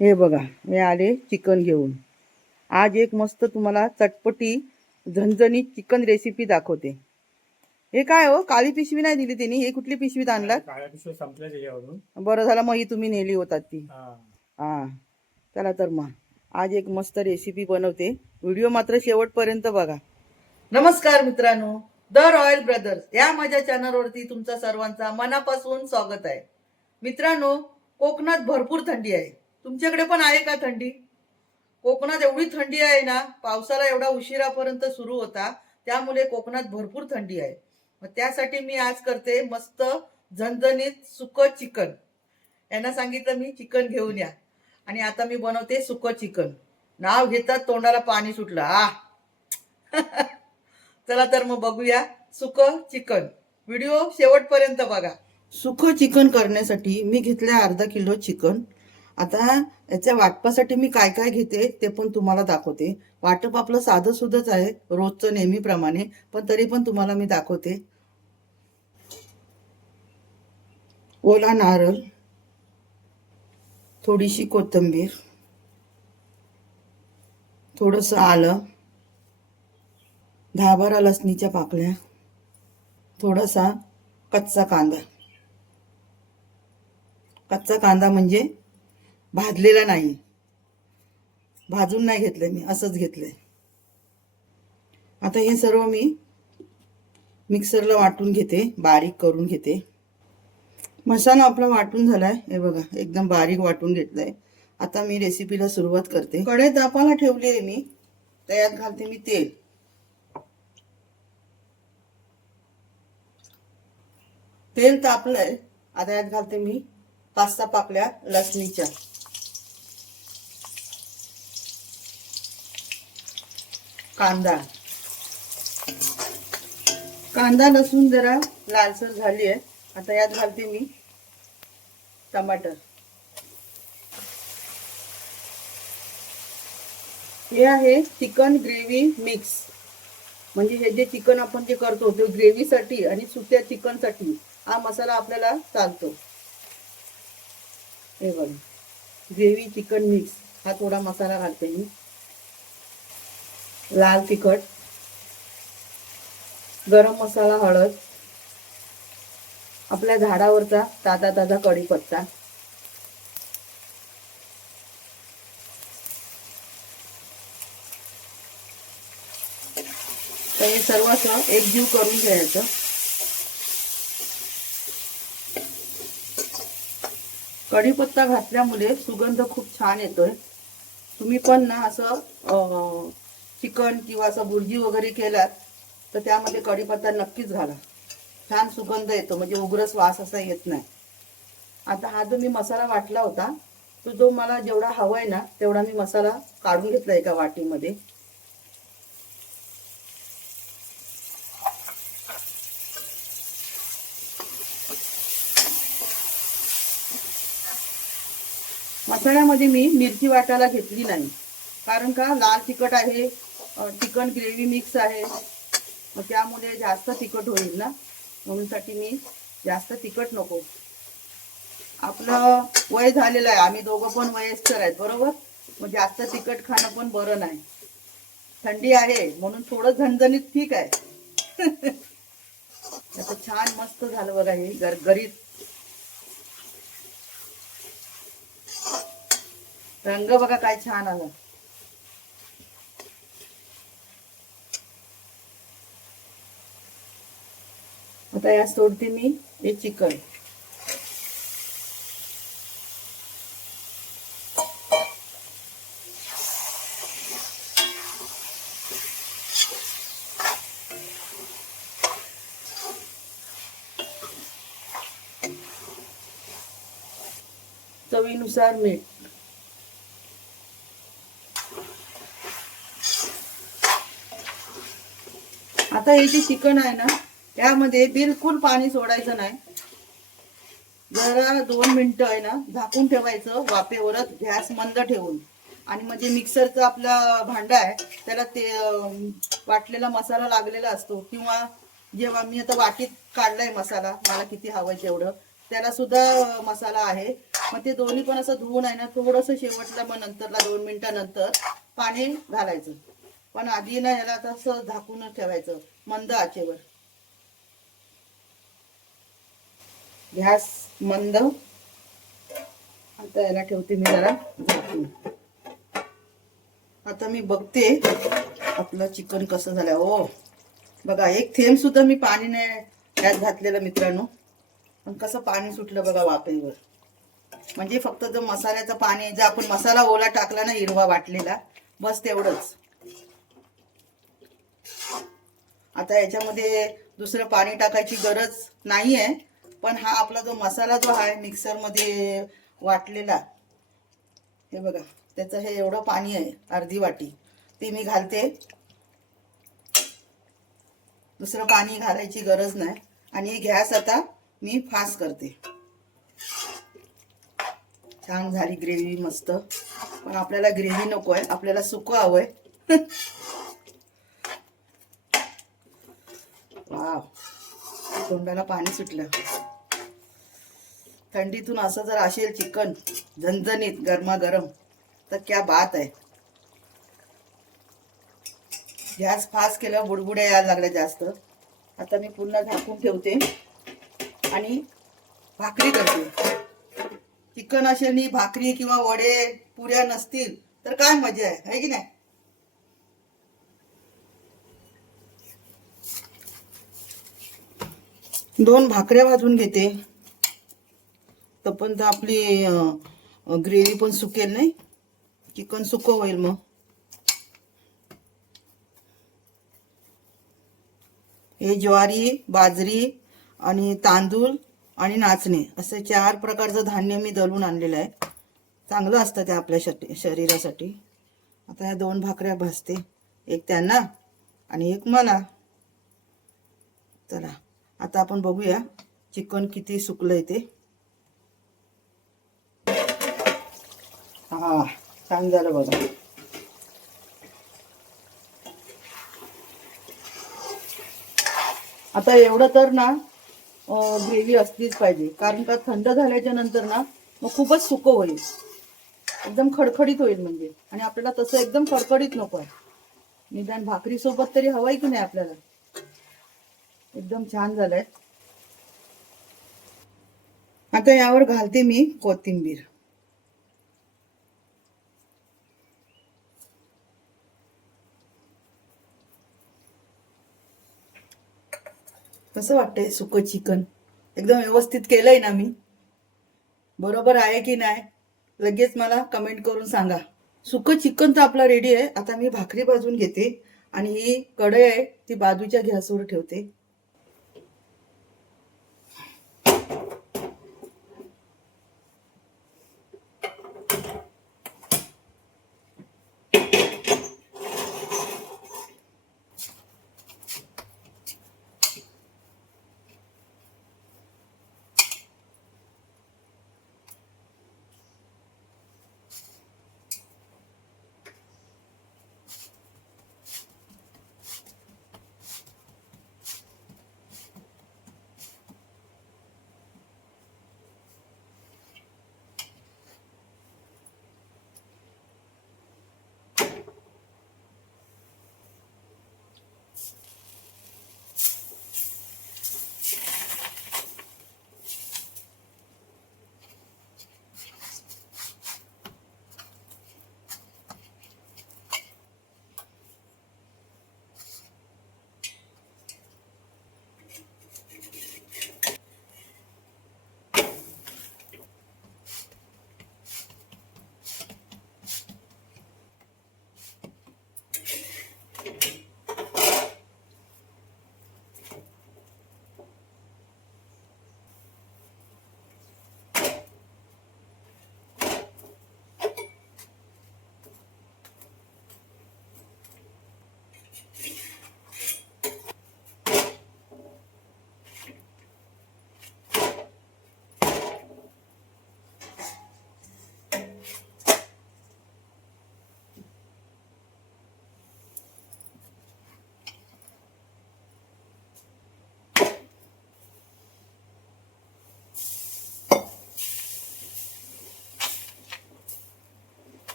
हे बघा मी आले चिकन घेऊन. आज एक मस्त तुम्हाला चटपटी झणझणीत चिकन रेसिपी दाखवते. हे काय हो? काळी पिशवी नाही दिली त्यांनी हे कुठली पिशवीत आणलात? काळ्या पिशव्या संपल्या त्याच्यावरून बरं झालं मग ही तुम्ही नेली होतात ती. हा. हां. चला तर मग आज एक मस्त रेसिपी बनवते. व्हिडिओ मात्र शेवटपर्यंत बघा. नमस्कार मित्रांनो द रॉयल ब्रदर्स या माझ्या चॅनलवरती तुमचा सर्वांचा मनापासून स्वागत आहे. मित्रांनो कोकणात भरपूर थंडी आहे. तुमच्याकडे पण आहे का थंडी? कोकणात एवढी थंडी आहे ना पावसाला एवढा उशिरापर्यंत सुरू होता त्यामुळे कोकणात भरपूर थंडी आहे. मग त्यासाठी मी आज करते मस्त झणझणीत सुकं चिकन. यांना सांगितलं मी चिकन घेऊन या. आणि आता मी बनवते सुकं चिकन. नाव घेतात तोंडाला पाणी सुटलं. आ! चला तर मग बघूया. सुकं चिकन. व्हिडिओ शेवटपर्यंत बघा. सुकं चिकन करण्यासाठी मी घेतलं अर्धा किलो चिकन. आता याच्या वाटपासाठी मी काय काय घेते ते पण तुम्हाला दाखवते. वाटप आपलं साधं सुद्धाच आहे रोजचं नेहमीप्रमाणे पण तरी पण तुम्हाला मी दाखवते. ओला नारळ थोडीशी कोथिंबीर थोडंसं आलं दहा बारा लसणीच्या पाकळ्या थोडासा कच्चा कांदा. कच्चा कांदा म्हणजे भाजलेला नाही. भाजून नाही घेतलंय मी असंच घेतलंय. आता हे सर्व मी मिक्सरला वाटून घेते बारीक करून घेते. मसाला आपला वाटून झालाय हे बघा एकदम बारीक वाटून घेतलाय. आता मी रेसिपीला सुरुवात करते. कडे दापाला ठेवली आहे मी त्यात घालते मी तेल. तेल तापलंय आता यात घालते मी पाच सहा पाकल्या लसणीच्या. कांदा. कांदा लसूण जरा लालसर झाली आहे आता यात घालते मी टमाटर. हे आहे चिकन ग्रेव्ही मिक्स. म्हणजे हे जे चिकन आपण जे करतो ते ग्रेव्हीसाठी आणि सुक्या चिकनसाठी हा मसाला आपल्याला चालतो. हे बघ. Gravy chicken mix. हा थोडा मसाला घालते मी. लाल तिखट गरम मसाला हळद आपल्या झाडावरचा ताजा ताजा कढीपत्ता. तर हे सर्व असं एकजीव करून घ्यायचं. कढीपत्ता घातल्यामुळे सुगंध खूप छान येतोय. तुम्ही पण ना असं अं, चिकन किंवा असं बुर्जी वगैरे केलात तर त्यामध्ये कढीपत्ता नक्कीच घाला. छान सुगंध येतो म्हणजे उग्रच वास असा येत नाही. आता हा जो मी मसाला वाटला होता तो जो मला जेवढा हवा आहे ना तेवढा मी मसाला काढून घेतला एका वाटीमध्ये. मसाल्यामध्ये मी मिरची वाटायला घेतली नाही. कारण का? लाल तिखट आहे चिकन ग्रेव्ही मिक्स आहे. मग त्यामुळे जास्त तिखट होईल ना? म्हणूनसाठी मी जास्त तिखट नको. आपलं वय झालेलं आहे. आम्ही दोघं पण वयस्कर आहेत बरोबर? मग जास्त तिखट खाणं पण बरं नाही. थंडी आहे म्हणून थोडं झणझणीत ठीक आहे. आता छान मस्त झालं बघा हे गरगरीत रंग बघा काय छान आला. आता यात सोडते मी हे चिकन. चवीनुसार मीठ. आता हे जे चिकन आहे ना त्यामध्ये बिलकुल पाणी सोडायचं नाही. जरा दोन मिनटं आहे ना झाकून ठेवायचं वाफेवरच गॅस मंद ठेवून. आणि म्हणजे मिक्सरचा आपला भांडा आहे त्याला ते वाटलेला मसाला लागलेला असतो किंवा जेव्हा मी आता वाटीत काढलाय मसाला मला किती हवं तेवढं त्याला सुद्धा मसाला आहे. मग ते दोन्ही पण असं धुवून आहे ना थोडंसं शेवटला मग नंतरला दोन मिनिटानंतर पाणी घालायचं. पण आधी ना याला आता असं झाकूनच ठेवायचं मंद आचेवर. गॅस मंद. आता याला ठेवते मी जरा. आता मी बघते आपलं चिकन कसं झालं हो. बघा एक थेंब सुद्धा मी पाणी नाही गॅस घातलेलं मित्रांनो. पण कसं पाणी सुटलं बघा वापरीवर म्हणजे फक्त जो मसाल्याचं पाणी जर आपण मसाला ओला टाकला ना हिरवा वाटलेला बस तेवढंच. आता याच्यामध्ये दुसरं पाणी टाकायची गरज नाही आहे पण हा आपला जो मसाला जो आहे मिक्सरमध्ये वाटलेला हे बघा त्याचं हे एवढं पाणी आहे अर्धी वाटी ते मी घालते. दुसरं पाणी घालायची गरज नाही. आणि गॅस आता मी फास्ट करते. छान झाली ग्रेव्ही मस्त. पण आपल्याला ग्रेव्ही नको आहे आपल्याला सुकं हवंय. वाव. तोंडाला पाणी सुटलं. थंडीतून असं जर असेल चिकन झणझणीत गरमागरम तर क्या बात आहे. गॅस फास्ट केलं बुडबुड्या यायला लागल्या जास्त. आता मी पुन्हा झाकून ठेवते आणि भाकरी करते. चिकन असेल नी भाकरी किंवा वडे पुऱ्या नसतील तर काय मजा आहे है की नाही? दोन भाकऱ्या भाजून घेते. तोपर्यंत आपली ग्रेव्ही पण सुकेल नाही? चिकन सुकं होईल मग? हे ज्वारी बाजरी आणि तांदूळ आणि नाचणे असे चार प्रकारचं धान्य मी दळून आणलेलं आहे. चांगलं असतं ते आपल्या शरीरासाठी. आता ह्या दोन भाकऱ्या भाजते. एक त्यांना आणि एक मला. चला आता आपण बघूया चिकन किती सुकलंय ते. हा छान झालं बघा. आता एवढं तर ना ग्रेव्ही असलीच पाहिजे. कारण का थंड झाल्याच्यानंतर ना मग खूपच सुकं होईल. एकदम खडखडीत होईल म्हणजे. आणि आपल्याला तसं एकदम खडखडीत नको आहे. निदान भाकरी सोबत तरी हवंय की नाही आपल्याला? एकदम छान झालंय. आता यावर घालते मी कोथिंबीर. कसं वाटतंय सुकं चिकन? एकदम व्यवस्थित केलंय ना मी. बरोबर आहे की नाही? लगेच मला कमेंट करून सांगा. सुकं चिकन तर आपला रेडी आहे. आता मी भाकरी भाजून घेते आणि ही कढई आहे ती बाजूच्या गॅसवर ठेवते.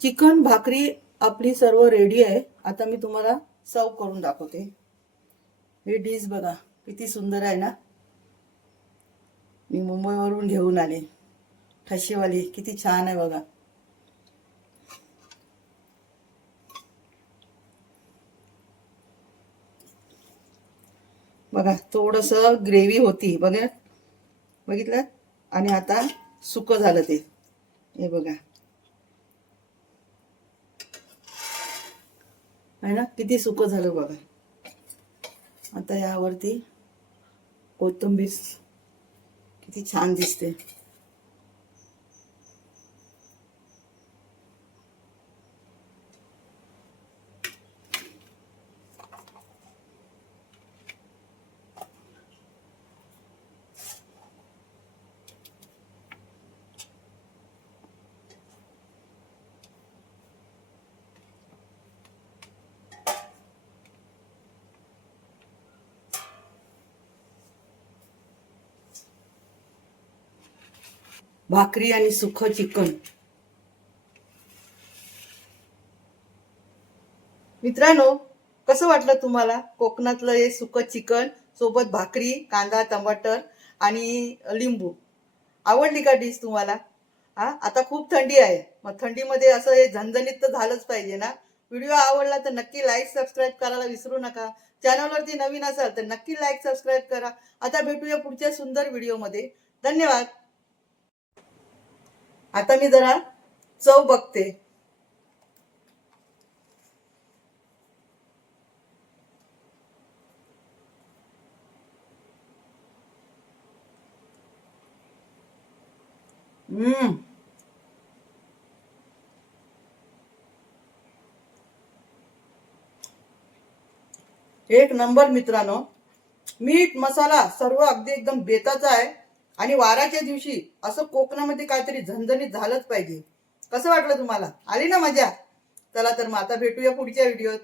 चिकन भाकरी आपली सर्व रेडी आहे. आता मी तुम्हाला सर्व करून दाखवते. हे डिश बघा किती सुंदर आहे ना? मी मुंबईवरून घेऊन आले. ठशेवाली किती छान आहे बघा. बघा थोडस ग्रेव्ही होती बघा बघितलं? आणि आता सुकं झालं ते. हे बघा. आहे ना? किती सुकं झालं बघा. आता यावरती कोथिंबीर. किती छान दिसते. भाकरी आणि सुखं चिकन. मित्रांनो कसं वाटलं तुम्हाला? कोकणातलं हे सुकं चिकन सोबत भाकरी कांदा टमाटर आणि लिंबू. आवडली का डिश तुम्हाला? हा आता खूप थंडी आहे. मग थंडीमध्ये असं हे झणझणीत तर झालंच पाहिजे ना? व्हिडिओ आवडला तर नक्की लाईक सबस्क्राईब करायला विसरू नका. चॅनलवरती नवीन असाल तर नक्की लाईक सबस्क्राईब करा. आता भेटूया पुढच्या सुंदर व्हिडिओमध्ये धन्यवाद. आता मी जरा चव बघते. हम्म. एक नंबर मित्रांनो मीठ मसाला सर्व अगदी एकदम बेताचा आहे. आणि वाराच्या दिवशी असं कोकणामध्ये काहीतरी झणझणीत झालंच पाहिजे. कसं वाटलं तुम्हाला? आली ना मजा? चला तर मग आता भेटूया पुढच्या व्हिडिओत.